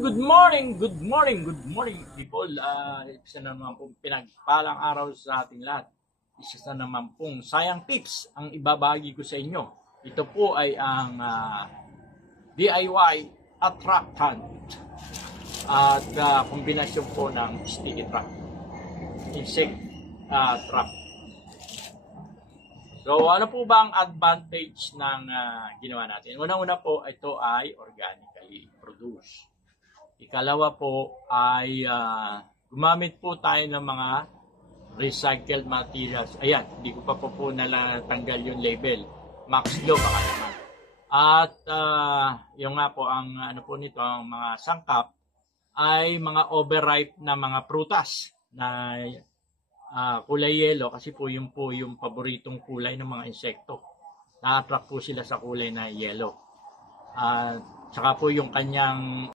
Good morning, good morning, good morning people. Isa na naman pong pinagpalang araw sa ating lahat. Isa na naman pong sayang tips ang ibabahagi ko sa inyo. Ito po ay ang DIY attractant at kombinasyon po ng sticky trap, insect trap. So ano po ba ang advantage ng ginawa natin? Una-una po, ito ay organically produced. Ikalawa po ay gumamit po tayo ng mga recycled materials. Ayan, hindi ko pa po nalatanggal yung label. Max Low baka naman. At yung nga po, ang ano po nito, ang mga sangkap ay mga overripe na mga prutas na kulay yellow kasi po yung paboritong kulay ng mga insekto. Na-attract po sila sa kulay na yellow. Saka po yung kanyang